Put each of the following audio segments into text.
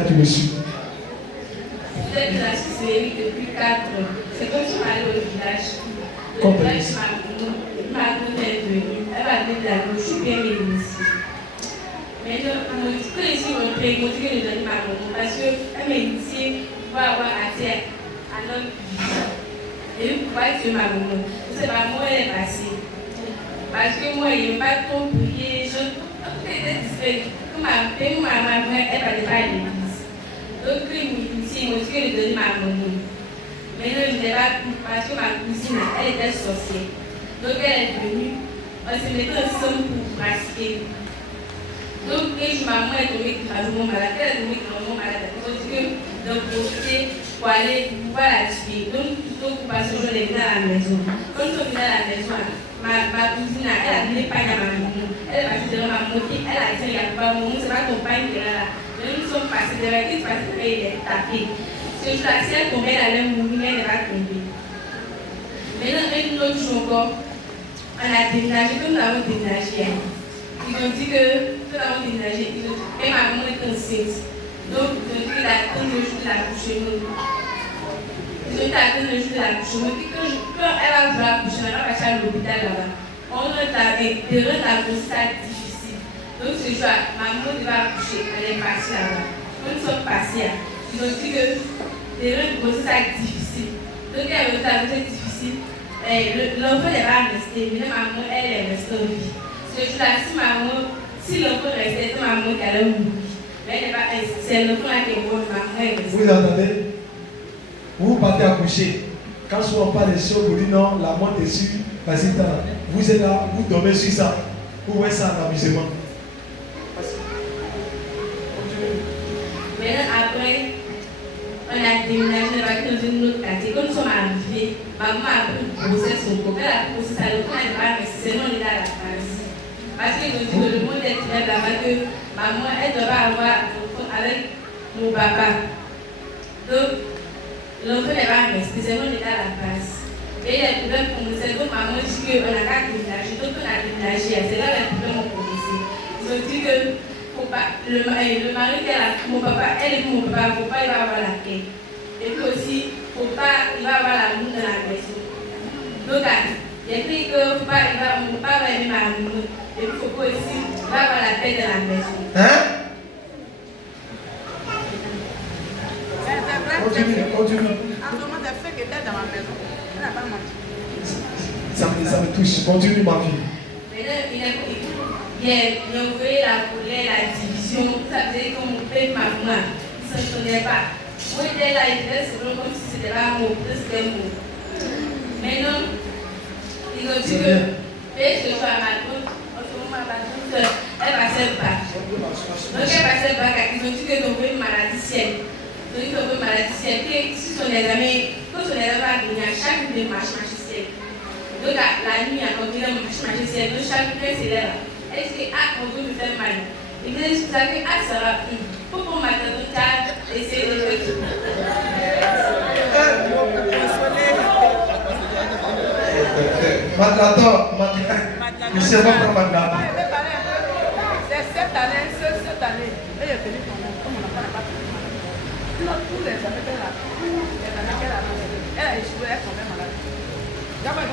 tu me suis. Vous êtes dans la Suisse depuis 4 ans. C'est comme si on allait au village. Le village m'a venue. Elle m'a dit là, je suis bien venue ici. Mais quand ici, on fait, on dit que je donne ma maman. Parce qu'elle m'a dit, pour avoir accès à notre vie. Et pourquoi tu es ma maman? C'est pas moi, elle est passée. Parce que moi, il n'y a pas trop prié. Je suis discrète. Comme ma maman, elle ne va pas à l'église. Donc, ici, on dit que je donne ma maman. Mais non, je n'ai pas pu parce que ma cousine, elle était sorcière. Donc, elle est venue. On se mettait ensemble pour pratiquer. Donc, ma maman est tombée gravement malade. Elle est tombée gravement malade. On dit que de profiter pour aller voir la tuer. Donc, plutôt pour passer le jour, elle est venue à la maison. Quand ils sont venus à la maison, ma cousine, elle a donné pas à ma maman. Elle est partie devant ma maman. Elle a dit, il n'y a pas mon maman, c'est pas ton père qui est là. Nous sommes passés devant elle, il passait devant elle, il est tapé. Ce jour-là, si elle tombait, elle allait mourir, mais elle va tomber. Maintenant, un autre jour encore, on a déménagé, comme nous avons déménagé. Ils ont dit que nous avons déménagé, ils ont dit que ma maman est enceinte. Donc, ils ont dit qu'il a attendu le jour de l'accouchement. Ils ont dit attendre le jour de l'accouchement. Ils ont dit que quand elle va vouloir accoucher, elle va passer à l'hôpital là-bas. On a de la grossesse difficile. Donc, ce jour-là, ma maman devait accoucher, elle est partie là-bas. Quand nous sommes passés, ils ont dit que de grossesse difficile. Donc, elle a eu une grossesse difficile. L'enfant n'est pas resté, mais maman, elle est restée en vie. Ce jour-là, si l'enfant restait, c'est maman qui allait mourir. Mais elle n'est pas restée, c'est l'enfant qui est mort, maman est restée. Vous entendez? Vous partez accoucher. Quand souvent on parle des choses, vous dites non, la mort est sûre, vas-y, vous êtes là, vous dormez sur ça. Vous voyez ça en amusement. Maintenant, après, on a déménagé dans une autre quartier. Quand nous sommes arrivés, maman a pu poser son corps. Elle a posé sa locale, elle va rester, sinon on est à la France. Parce qu'ils ont dit que le monde est très là-bas, que maman, elle devait avoir un enfant avec mon papa. Donc, l'enfant n'est pas resté, sinon on est à la France. Et les problèmes commençaient, donc maman dit qu'on n'a qu'à déménager. Donc on a déménagé, c'est là les problèmes ont commencé. Ils ont dit que le mari qu'elle a, mon papa, elle et mon papa, faut pas, il va avoir la paix. Et puis aussi, faut pas, il va avoir l'amour dans la maison. Donc, il écrit que faut pas, mon papa va aimer ma maman. Et puis, faut pas aussi, il va avoir la paix dans la maison. Hein? Continue. Ça me touche. Continue, ma fille. Il a envoyé la colère, la division. Ça faisait que mon père et ma maman ne s'entendaient pas. Moi, j'étais là, il était comme si c'était pas mon père, c'était mon. Maintenant, ils ont dit que, et ce soir, ma tante, elle passait le bac. Donc, elle passait le bac, ils ont dit que nous avons une maladie ciel. Ils ont dit que nous avons une maladie ciel. Si son examen, quand son examen va venir, chaque jour, marche ciel. Donc, la nuit, on vient marcher ciel. Donc, chaque jour, c'est là. Est-ce que on veut me faire mal? Il dit que ça va. Pourquoi ma tante a essayé de faire tout? Attends, je ne sais pas comment maintenant. C'est cette année. Elle est venue comme on n'a pas fait. Tous les années qu'elle a, elle a échoué, elle tombait malade. D'abord, elle a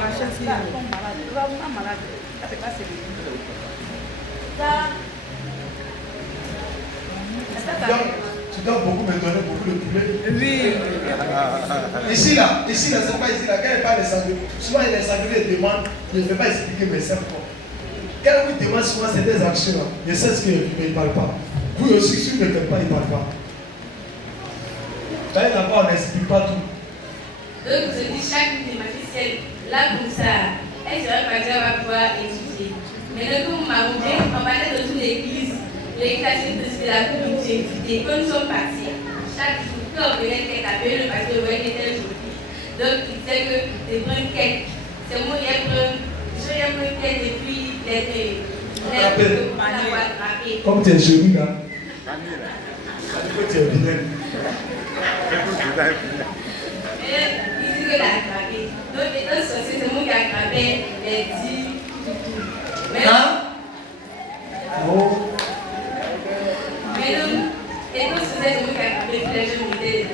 marché, elle tombe malade. Elle va vraiment malade. Elle fait pas ses vies. Tu dois beaucoup me donner beaucoup de poulet. Oui. Ici là, c'est pas ici là. Quand elle parle des sangliers, souvent les sangliers demandent, je ne vais pas expliquer mes simples. Quand vous demandez souvent c'est des actions là, je sais ce qu'il fait, mais il ne parle pas. Vous aussi, si vous ne faites pas, il ne parle pas. Là, là-bas, on n'explique pas tout. Donc, je dis chaque nuit, ma fille, là comme ça, elle sera partie, elle va pouvoir étudier. Mais le coup, on parlait de toute l'église, les classes de la communauté invitée. Quand nous sommes partis, chaque jour, quand on venait quelque appel, le pasteur voyait qu'il était joli. Donc, il disait que de prendre quelques. C'est moi qui ai pris quelques depuis les comme tu es joli là. Tu es vilaine. Il dit qu'il a attrapé. Donc, les autres sorciers, c'est moi qui ai attrapé les 10. Hein? Oh. Mais donc, Et donc, c'est celui qui a frappé tous les jeunes étaient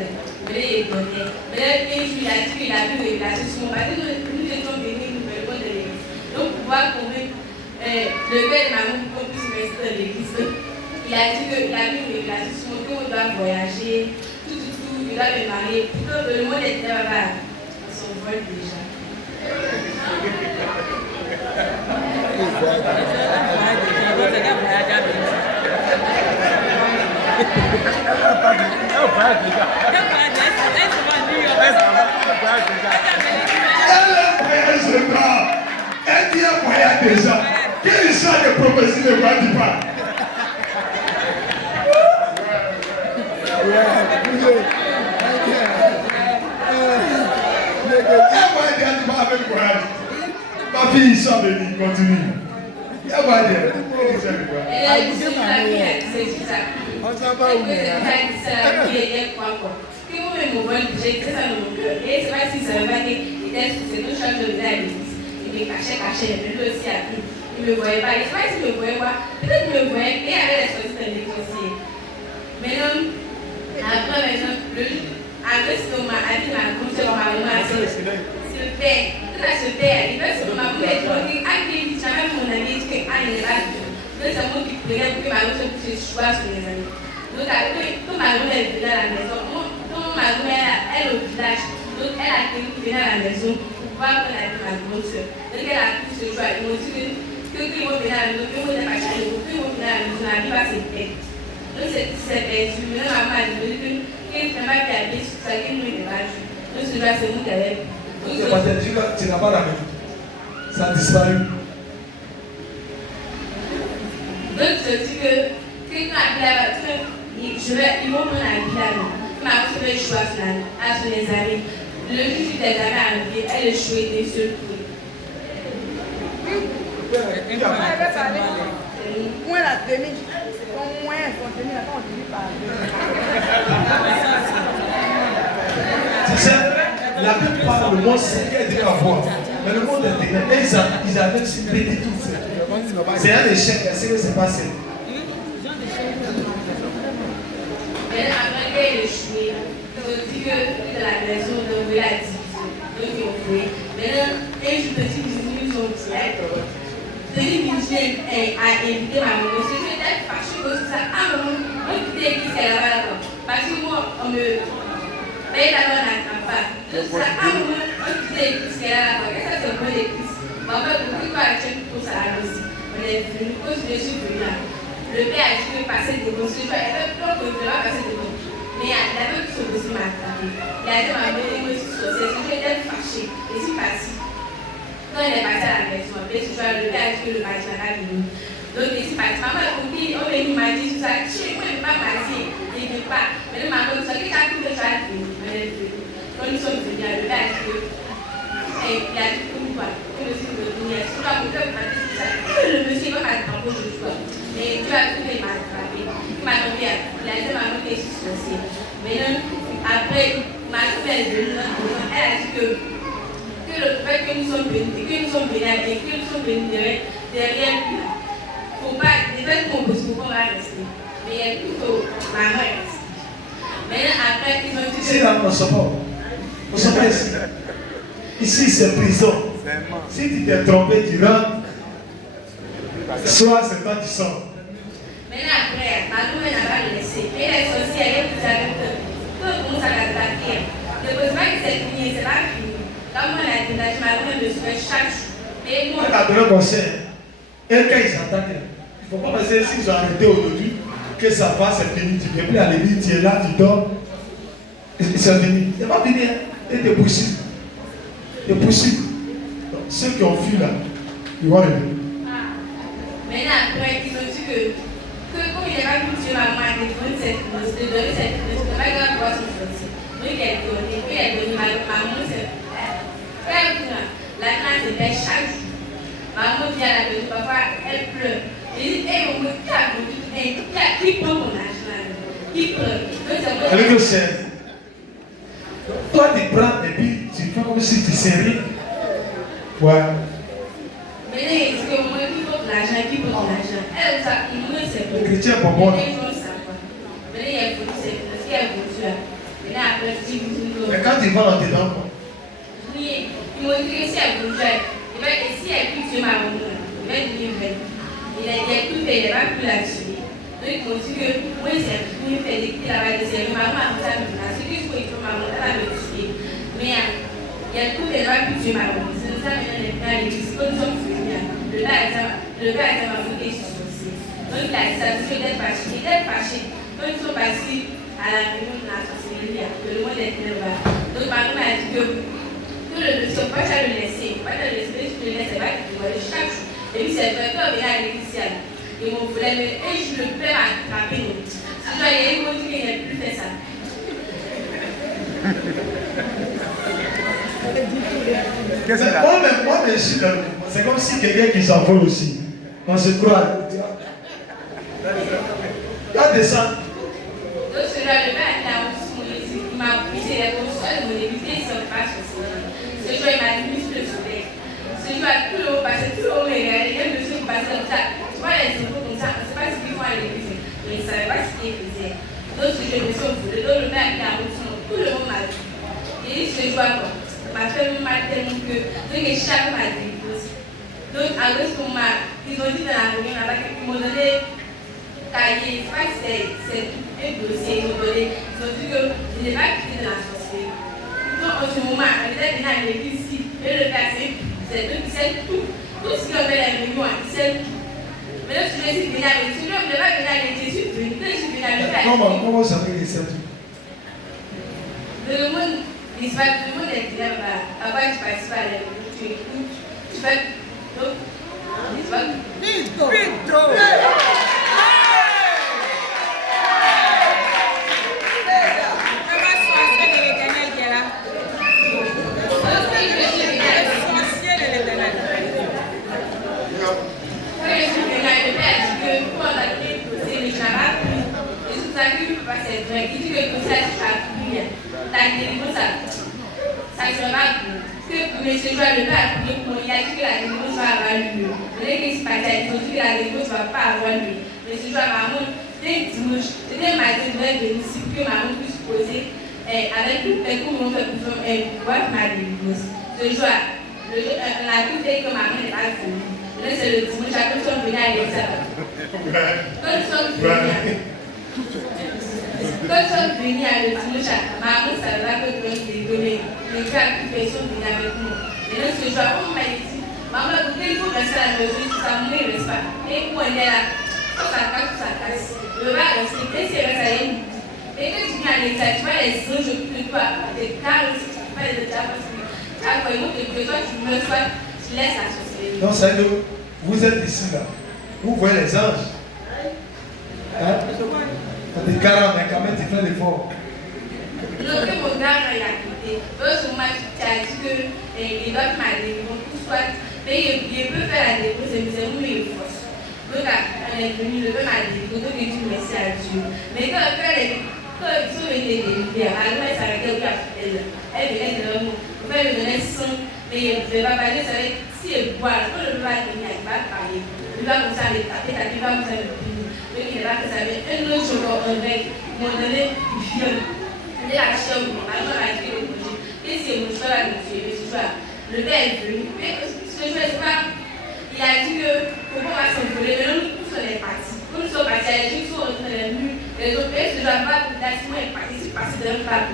étonnés. Mais là, un jour, il a dit qu'il a vu une révélation sur mon bâtiment. Nous étions venus nous faire le compte de l'église. Donc, pour pouvoir convaincre le père de maman pour qu'on puisse rester dans l'église, il a dit qu'il a vu une révélation sur mon qu'on doit voyager, tout, il doit me marier. Plutôt que le monde était là-bas, son vol déjà. Elle dit un voyage déjà. Quel genre de prophétie ne va-t-il pas? Un voyage déjà avec courage. Ma fille, ils sont venus, continue. Un voyage déjà. Elle a dit que la vie a dit ça. On s'en va où? Que moi-même, mon bon, j'ai écrit ça dans mon cœur. Et c'est pas si ça va qu'il était sous ses deux chaque jour de la l'église. Il me cachait, mais lui aussi a pris. Il me voyait pas. Et c'est pas s'il me voyait pas. Peut-être qu'il me voyait et il avait les sorties dans l'église aussi. Maintenant, après, après, si on m'a dit, ma conseil, on m'a dit, c'est le père. Tout à ce père, il veut se m'a dit, ah, il dit, jamais mon ami dit que, ah, il est là. Donc, c'est moi qui prenais pour que ma conseil puisse choisir sur les amis. Donc, quand ma conseil est venue à la maison, ma mère, elle au village, donc elle a tenu à la maison pour pouvoir prendre la vie de ma grande soeur. Donc elle a pu ce jour, ils m'ont dit que ils vont venir à la maison, qu'ils vont venir à la maison, qu'ils vont venir à la maison, la vie va se perdre. Donc c'est perdu. Maintenant maman a dit que ne m'a pas habillé sur ça, qu'il nous est pas vu. Donc ce jour c'est nous qui avons. C'est parce que tu n'as pas la maison. Ça a disparu. Donc je dis que quelqu'un a appelé à la ils vont prendre la vie là-bas. Ma soeur échoue à son examen. Le jour du examen arrivé, elle échoue et était sur le coup. Moins la demi. Au moins, son demi, là, on finit par tu sais, la plupart du monde sait qu'elle devait avoir. Mais le monde est ténèbres. Et ils avaient prédit tout ça. C'est un échec. C'est ce qui s'est passé. Mais après qu'elle échoue, je dis que de la maison de la division. Donc ils ont fait. Maintenant, un jour de division, ils ont dit, Denis a invité ma maman. Je suis peut-être fâchée que ça. Ah non, on dit l'église qu'elle a là-bas. Parce que moi, on me paye d'abord la campagne. Je dis ça. Ah non, on dit l'église qu'elle a là-bas. Et ça, c'est une bonne église. Maman, pourquoi tu as acheté pour ça aussi? On est venu, parce que je suis venue là. Le père a dit que passer des bons. Je vais pas passer des bons. Mais il avait tout son dossier m'a attrapé. Il a dit ma mère, moi, je suis sorcière. Je suis peut-être fâchée. Et je suis partie. Quand il est parti à la maison, après, je dois le faire que le magistrat a venu. Donc, il est parti. Maman, on m'a dit tout ça. Tu ne peux pas marier. Il ne veut pas. Mais le maman, ça, qu'est-ce que tu as fait? Quand nous sommes venus, le père a dit que. Il a dit que nous, que le monsieur veut venir. Si tu as montré le matin, tout ça. Le monsieur va m'attraper aujourd'hui. Mais Dieu a tout fait m'attraper. Il m'a demandé, il a dit maman que je suis sorcière. Mais après, ma soeur est venue. Elle a dit que. Le fait que nous sommes venus derrière lui, faut pas, des fois qu'on peut pas rester. Mais il y a plutôt maman est restée. Maintenant, après, ils ont dit. Ici, là, nous ne sommes pas ici. Ici, c'est prison. Si tu t'es trompé, tu rentres. Soit c'est toi qui sors. Maintenant, après, ma mère n'a pas laissé. Et les sorcières, elles vous savez que tout commence à l'attaquer. Ne pose pas que c'est fini, c'est pas fini. Comme on a dit, ma mère me suit chaque jour. Et moi. Elle a donné un conseil. Et quand ils s'attaquent, il ne faut pas penser s'ils ont arrêté aujourd'hui que ça va, c'est fini. Tu ne peux plus à l'église, tu es là, tu dors. C'est fini. C'est pas fini. Et tu es possible. Tu es possible. Donc, ceux qui ont fui là, ils vont revenir. Maintenant, après, ils ont dit que comme il n'est pas venu tuer maman, il a donné cette finance, il a donné cette finance, il n'a pas grave pour son sortir. Donc, il a donné maman, c'est. La classe était chaque jour. Maman vient à la maison, parfois elle pleure. Je dis, hé, maman, qui prend mon argent? Qui prend? Avec le chef. Toi, tu prends et puis tu fais comme si tu sais rien. Ouais. Mais là, il dit que maman, qui prend l'argent? Qui prend l'argent? Elle, ça, il me sait pas. Le chrétien est pas bon. Mais là, il y a qui est vendu là. Maintenant, après, je dis, mais quand ils vont en dedans, quoi? Oui, ils m'ont dit que si elle vendu, et si elle peut tuer ma maman, il va devenir vrai. Il a tout fait, il n'a pas pu la tuer. Donc, il m'a dit que moi, c'est venu faire des petits là-bas, c'est maman, ça me fait. Ce qu'il faut, il faut maman, elle va me tuer. Mais il a tout fait, il n'a pas pu tuer ma maman. C'est ça, maintenant, les gars, les dispositions féminines. Le gars a maman qui est souci. Donc, il a dit ça, il était fâché. Il était fâché. Donc, ils sont passés à la réunion de la sorcellerie, que le monde était là-bas. Donc, ma maman a dit que le monsieur, pas à le laisser, je le laisse, pas qu'il doit le chaque jour. Et puis, c'est vrai qu'on vient à l'église, ils m'ont voulu, mais je le plais à attraper. Si je dois y aller, ils m'ont dit qu'il n'a plus fait ça. Moi, c'est comme si quelqu'un qui s'envole aussi. On se croit. Là, descend. Donc, celui-là, le père a aussi mon église. Il m'a poussé les consoles de mon église, ils ne sont pas sorciers. Ce jour, il m'a dit, muscle le soleil. Ce jour, tout le monde passait, tout le monde me regardait. Il y a un monsieur qui passait comme ça. Tu vois les infos comme ça, on ne sait pas ce qu'ils font à l'église. Mais ils ne savaient pas ce qu'ils faisaient. Donc, ce jour, je me suis envolée. Donc, le père a reçu tout le monde m'a dit. Et il se joue quoi? Ça m'a fait mal tellement que. Donc, chaque m'a dit. Donc, à cause qu'on m'a. Ils ont dit dans la réunion là-bas qu'ils m'ont donné cahier. Je crois que c'est un dossier. Ils m'ont donné. Ils ont dit que je n'ai pas quitté de la sorcellerie. Donc, en ce moment, on était venu à l'église ici. Et le père, c'est tout. Tout ce qu'on fait dans les réunions, c'est tout. Mais là, je suis venu à l'église. Je ne vais pas venir à l'église. Je suis venu à l'église. Comment ça fait que c'est tout? Le monde est clair là. Avant, tu participes à la réunion, tu écoutes, tu fais. Donc, il dit que le conseil a pris ta délivrance, ça ne sera pas bon. Que M. Joël le père a pris pour il a dit que la délivrance va avoir lieu. L'église partait, ils ont dit que la délivrance ne va pas avoir lieu. M. Joël, maman, c'était dimanche, c'était matin, je vais venir ici pour que maman puisse poser avec tout les cours qu'on fait pour voir ma délivrance. Ce jour, on a tout fait que maman n'est pas venue. Là, c'est le dimanche, à quand ils sont venus à l'église. Quand ils sont venus, quand ils sont venus à le dimanche, maman ne savait pas que tu les donner. Les gars qui sont venus avec nous. Et là, ce jour, on m'a dit, maman, il faut rester à la maison, ça ne me reste pas. Et pour elle est là, ça casse. Le va rester, et c'est resté. Et quand tu viens à l'église, tu vois les anges autour de toi, les carres aussi, tu vois les diables aussi. Tu vois, quand ils montent de toi, tu me reçois, tu laisses la sorcellerie. Non, c'est nous. Vous êtes ici là. Vous voyez les anges. Hein? Des carats, mais quand même, tu fais l'effort. Non, que mon gars il a quitté. Parce que moi, tu as dit que les doigts m'a dit, ils vont tout soit. Mais il peut faire la dépense, c'est nous, il force. Donc, on est venu, le père m'a dit, donc il dit merci à Dieu. Mais quand ils sont venus délivrer, alors elle s'arrêtait où elle venait de l'amour. Le père lui donnait 100, mais il ne pouvait pas parler, ça veut dire si elle boit, quand le père va venir, il va parler. Il va comme ça, il va taper, il va comme ça, le punir. Donc, il va que ça veut dire un autre jour, on va m'ont donné du viol. Il a acheté un mot, alors on a dit le projet. Et c'est mon choix là, monsieur, le père est venu. Mais ce jour, c'est pas. Il a dit que pourquoi on va s'envoler, mais nous tous on est partis. Nous sommes partis à l'Église, nous sommes les murs. Les autres pays, je ne dois pas la Simon est parti, c'est passé dans le parc.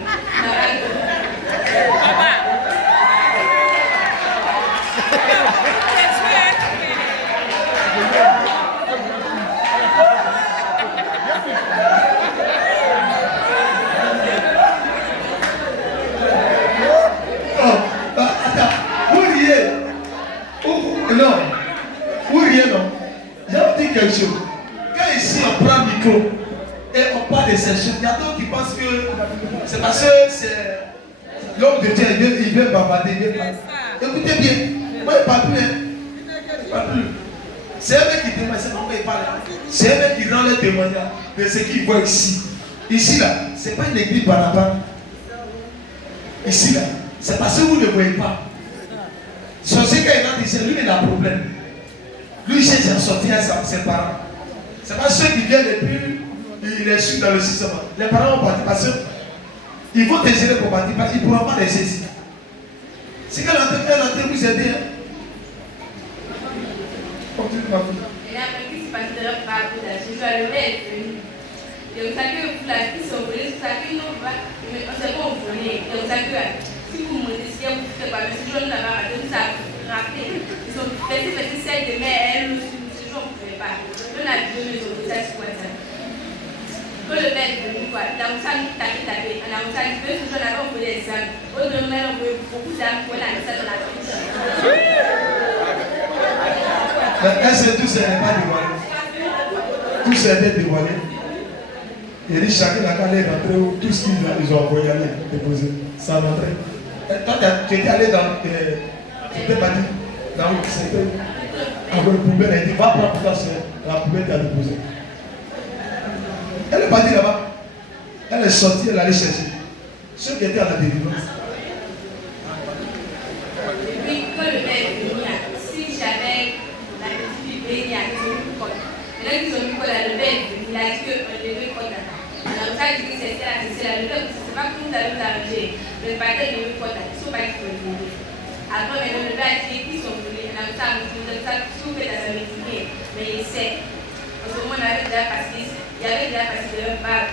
Non, ou rien, non. Je vais vous dire quelque chose. Quand ici on prend le micro et on parle de ces choses, il y a d'autres qui pensent que c'est parce que c'est l'homme de Dieu, il veut bavarder. Écoutez bien, moi il ne parle plus. Il ne parle plus. C'est un mec qui témoigne, c'est pourquoi il parle. C'est un mec qui rend le témoignage de ce qu'il voit ici. Ici là, ce n'est pas une église banabane. Ici là, c'est parce que vous ne voyez pas. Sorcier quand il rentre ici, lui il a un problème. Lui il cherche à sortir à ses parents. C'est pas ceux qui viennent il est su dans le système. Les parents vont partir parce qu'ils vont te gérer pour partir parce qu'ils ne pourront pas laisser ici. Si elle entend vous aider. Continue ma fille. Et après, qui se passe de leur part, je dois le mettre. Et on sait que la fille s'est volée, ça fait non, on ne sait pas où voler. Et on sait que si vous montez, si vous faites pas, mais si je ne l'ai pas raté, ça a raté. Ils ont fait celle de mère, elle aussi, ce jour, on ne pouvait pas. On a deux maisons, ça c'est quoi ça? Quand le père est venu, quoi, dans le salon, tapé, on a un salon, ce jour-là, on voulait les âmes. Au demain, on veut beaucoup d'âmes pour la mise dans la vie. Tout ça n'est pas dévoilé. Tout ça a été dévoilé. Il dit chacun n'a qu'à aller rentrer où tout ce qu'ils ont envoyé aller déposer. Sans rentrer. Toi, tu étais allé dans. Tu t'es pas dit. Dans le secteur. Avec le poubelle, il dit va prendre ta soeur. La poubelle t'a déposé. Elle est partie là-bas. Elle est sortie, elle allait chercher. Ceux qui étaient à la délivrance. Et puis, quand le père est venu, si j'avais la petite fille bénie à qui ont mis quoi. Et là, ils ont mis quoi là, le père est venu, il a dit qu'on devait quoi là. Alors, ça, il dit que c'est là, le père, c'est pas comme vous allez vous arranger. Le père, il devait quoi là, ils sont pas qui sont venus. Après, maintenant, le père a dit qu'ils sont venus. Alors, ça, si vous faites la médecine, mais il sait. Parce que moi, on avait déjà passé, il y avait déjà passé de leur part.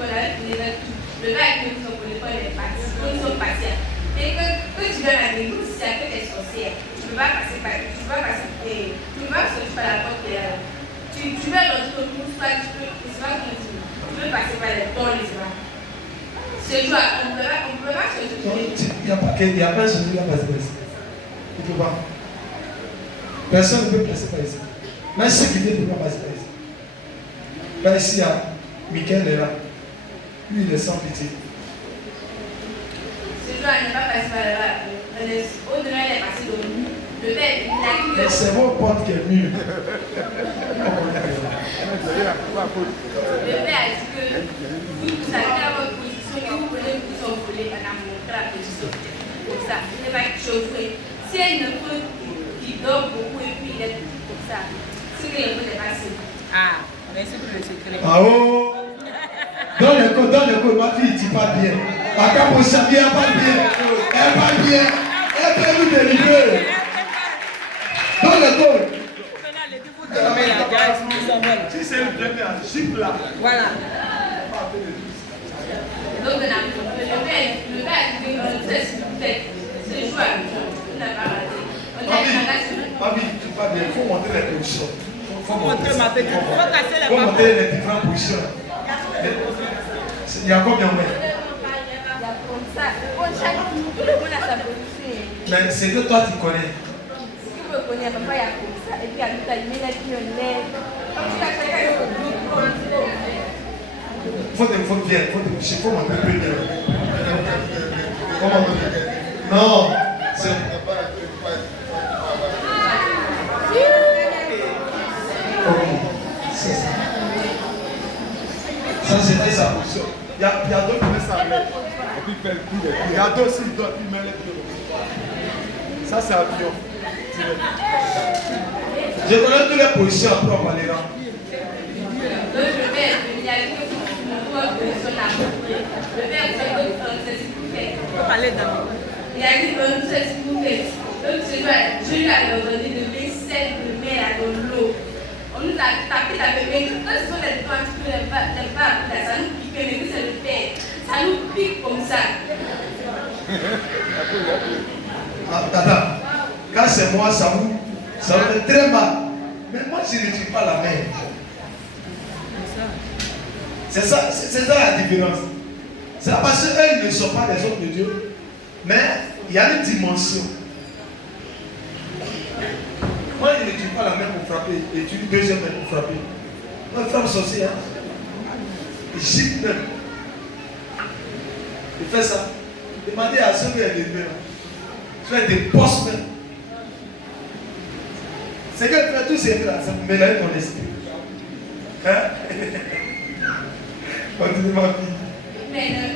On avait fini là tout. Le père a dit que nous sommes pour l'école, nous sommes passés. Et quand tu viens à l'église, si tu es sorcière, tu ne peux pas passer par la porte. Tu vas dans ton cours, soit tu peux, c'est pas comment dire, tu peux passer par les portes, les bras. Ce jour, on ne peut pas se jouer. Il n'y a pas un sujet là passer par ici. Il ne peut pas. Personne ne peut passer par ici. Même ceux qui viennent ne peuvent pas passer par ici. Là, ici, il y a Michael est là. Lui, il est sans pitié. Ce jour, elle n'est pas passée par là. Au-delà, elle est passée dans le mur. Le père, il a dit que. C'est mon porte qui est mûr. Le père a dit que vous savez à votre position et vous prenez vous envoler en amour la position. Comme ça, il n'est pas chauffé. Si elle ne peut, il dort beaucoup et puis il est comme ça. C'est que le peut est passé. Ah, merci pour le secret. Ah oh! Dans le code, ma fille, tu pas bien. Ma capo, ça vient pas bien. Elle pas bien. Elle peut nous délivrer. Dans le code. Si c'est le premier, chip là. Voilà. Donc, le père a dit que c'est ce que vous faites. C'est le choix. On n'a pas raté. Papi, tu pas bien. Il faut montrer les positions. Faut montrer ma petite. Faut casser les faut montrer les différentes positions. Il y a combien de Il y a comme ça. Tout le monde a sa position. Mais c'est que toi tu connais. Si tu me connais, papa, il y a comme ça. Et puis, il y a une minute qui me lève. Comme ça, chacun est au dos. Faut te bien, faut montrer plus bien. Comment montrer? Non, c'est. C'est ça. Ça, c'était sa position. Il y a d'autres qui mettent ça. Et puis, il y a d'autres aussi, d'autres qui mettent les pieds. Ça, c'est un pion. Je connais toutes les positions après on va les rendre. Donc, le père, il a dit que vous pouvez position là. Le père, c'est ce que vous faites. Il faut parler d'un. Il a dit que c'est ce que vous faites. Donc, je lui ai ordonné de mettre celle de mer dans l'eau. On nous a tapé la bébé. Quand ce sont les doigts, tu peux les barres, ça nous pique, mais nous, c'est le père. Ça nous pique comme ça. Ah, tata, quand c'est moi, ça me fait très mal. Mais moi, je ne tue pas la main. C'est ça la différence. C'est parce qu'eux ne sont pas des hommes de Dieu. Mais il y a une dimension. Moi, je ne tue pas la main pour frapper. Et tu dis deuxième main pour frapper. Moi, je frappe sorcier. Il gifle même. Il fait ça. Demandez à ceux qui ont des mains. Tu fais des postes même. C'est que tu fais tous ces là, ça me mélange ton esprit. Hein? Continue ma fille. Maintenant,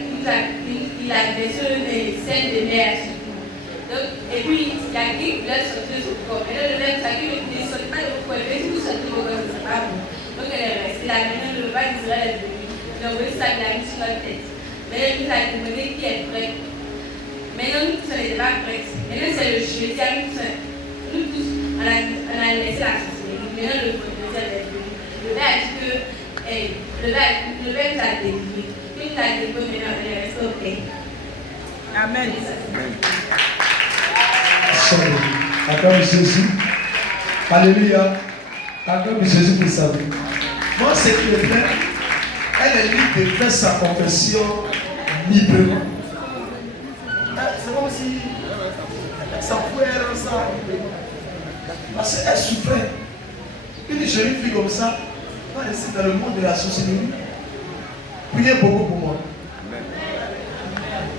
il a des scènes de mer. Et puis, il a dit qu'il voulait sortir son corps. Et là, le même, ça dit qu'il ne sortait pas de corps. Et puis, il sortait de corps, c'est pas bon. Donc elle est restée là. Maintenant, le roi d'Israël est venu. Il a envoyé ça, il a mis sur notre tête. Maintenant, il nous a demandé qui est prêt. Maintenant, nous tous, on n'était pas prêts. Maintenant, c'est le jeudi, nous tous, on a laissé la sorcellerie. Maintenant, le professeur est venu. Le père a dit que le père nous a délivré. Il nous a délivré, maintenant, on est resté au paix. Amen. Acclame Jésus. Alléluia. Acclame Jésus pour sa vie. Moi, c'est qui le fait. Elle est libre de faire sa confession librement. C'est comme si ça pouvait être ça. Parce qu'elle souffrait. Une jolie fille comme ça va rester dans le monde de la société. Priez beaucoup pour moi.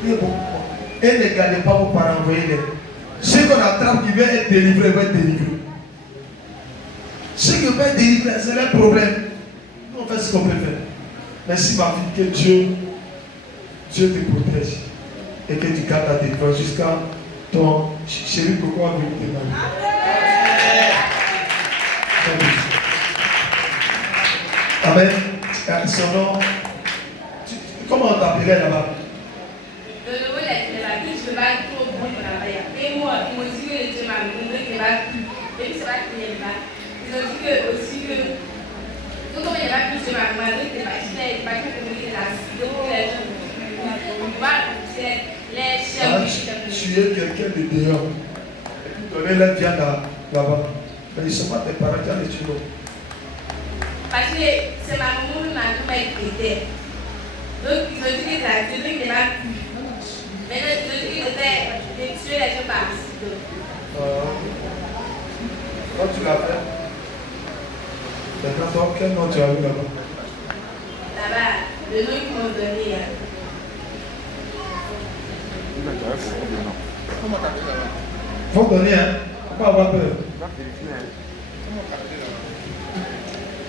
Priez beaucoup pour moi. Et ne gardez pas vos parents, envoyez-les. Ceux qu'on attrape qui veulent être délivrés vont être délivrés. Ceux qui veulent être délivrés, c'est leur problème. Nous, on fait ce qu'on peut faire. Merci ma fille, que Dieu te protège. Et que tu gardes ta défense jusqu'à ton chéri Coco a venu te marier. Amen. Son nom. Comment on t'appelait là-bas? Le nouveau de la vie, je ne vais pas trop bon travail. Et moi, ils m'ont dit que Dieu m'a montré qu'il n'y a pas plus. Et puis, c'est pas qu'il n'y a pas. Ils ont dit que aussi que. Tout comme il n'y a pas plus, Dieu m'a montré que les bâtiments que vous avez assis. Donc, les gens. Les chiens. Tu es quelqu'un de dehors. Et puis, donner la viande là-bas. Mais ils ne sont pas tes parents, tu as les tueurs. Parce que c'est ma maman qui m'a écouté. Donc, ils ont dit que la Dieu n'était pas plus. Mais ils ont dit que c'était de tuer les gens par accident. Quand tu l'as fait, maintenant, quel nom tu as eu là-bas? Là-bas, le nom qu'ils m'ont donné. Comment t'as fait là-bas? Faut donner, hein? Faut pas avoir peur.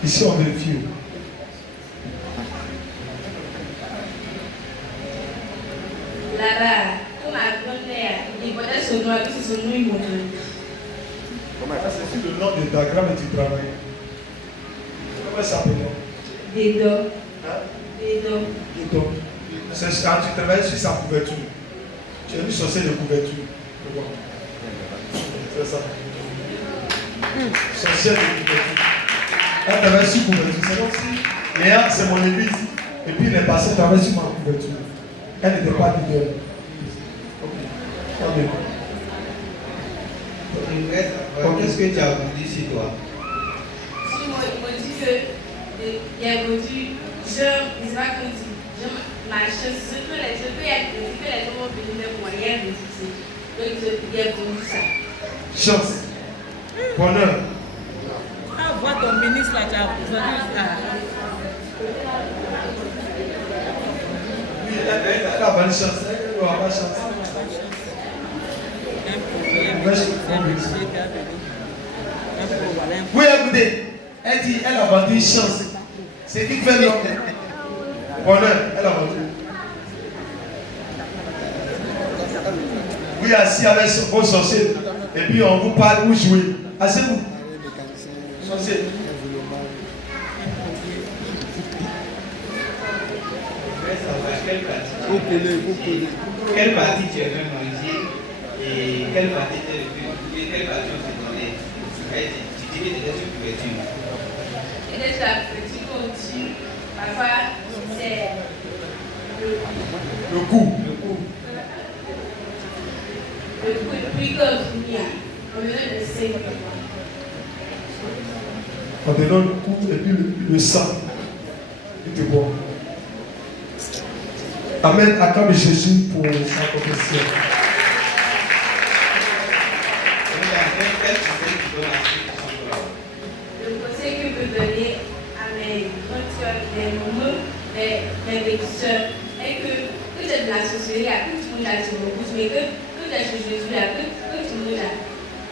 Ici, on vérifie. Là-bas, pour ma grand-mère, il connaît son nom, puis son nom, ils m'ont donné. Ça, c'est le nom de ta gramme et tu travailles. Comment ça s'appelle? Des dos. Hein? Des dos. Des dos. C'est quand tu travailles sur sa couverture. Tu as vu sorcier de couverture. C'est ça. Sorcier de couverture. Elle travaille sur couverture. C'est comme si Léa, c'est mon église. Et puis il est passé à travailler sur ma couverture. Elle n'était pas leader. Ok. Qu'est-ce que tu as voulu sur toi? Si moi, ils m'ont dit que il a vendu, genre, ils m'ont dit, ma chance, ce que les gens vont venir de moi, il y a des soucis. Donc, il a vendu ça. Chance. Bonheur. Ah, vois ton ministre là, tu as vendu ça. Oui, elle a bonne chance. Elle n'a pas chance. Oui, écoutez, elle dit, elle a vendu une chance. C'est qui fait l'homme. Bonheur, elle a vendu. Oui, assis avec vos sorciers. Et puis on vous parle, vous jouez. Asseyez-vous. Sorcier. Quelle partie tu aimes manger et quelle partie tu on s'est donné? Tu dis que tu étais sur couverture. Et là, je la petite au-dessus. Parfois, c'est Le coup. le plus comme il y a. On me donne le sein. On te donne le coup et puis le sang. Il te boit. Amen. Acclame Jésus pour sa confession. Le conseil que je peux donner à mes grandes soeurs, mes mamans, mes petites soeurs, est que j'ai de la sorcellerie, à tout le monde a tiré au bout, mais que j'ai Jésus, à tout le monde a.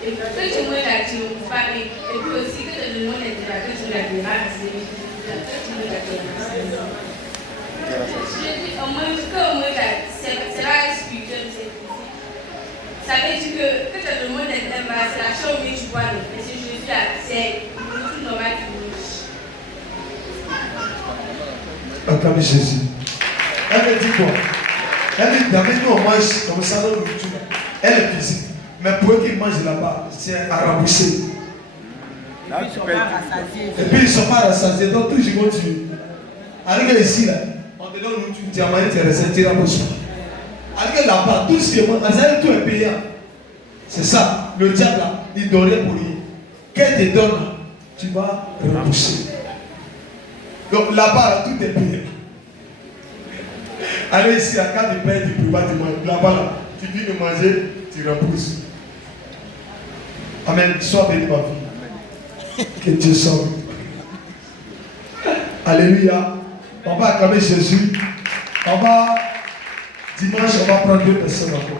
Et que tout le monde a tiré au bout, et puis aussi que tout le monde a tiré à tout le monde a dérassé. Tout le monde a dérassé. Je dis, au moins, c'est pas spirituel, c'est physique. Ça veut dire que tout le monde est embarrassé, la chambre où tu vois, et c'est Jésus là, c'est tout normal qui bouge. Acclamez Jésus. Elle me dit quoi? Elle me dit, d'abord nous on mange comme ça dans le nourriture. Elle est physique. Mais pour eux qui mangent là-bas, c'est à rembourser. Et puis ils ne sont pas rassasiés, donc tout le monde continue. Arrivé ici, là, on te donne une diamant, tu es ressentir à mon choix. Arrivé là-bas, tout ce qui est bon, tout est payant. C'est ça, le diable là, il donnait pour rien. Qu'elle te donne, tu vas rembourser. Donc là-bas, là, tout est payé. Allez ici, à quand tu payes, tu ne peux pas te manger. Là-bas, là, tu viens de manger, tu rembourses. Amen. Sois béni, ma fille. Que Dieu soit. Alléluia. On va acclamer Jésus. On va, dimanche, on va prendre 2 personnes encore.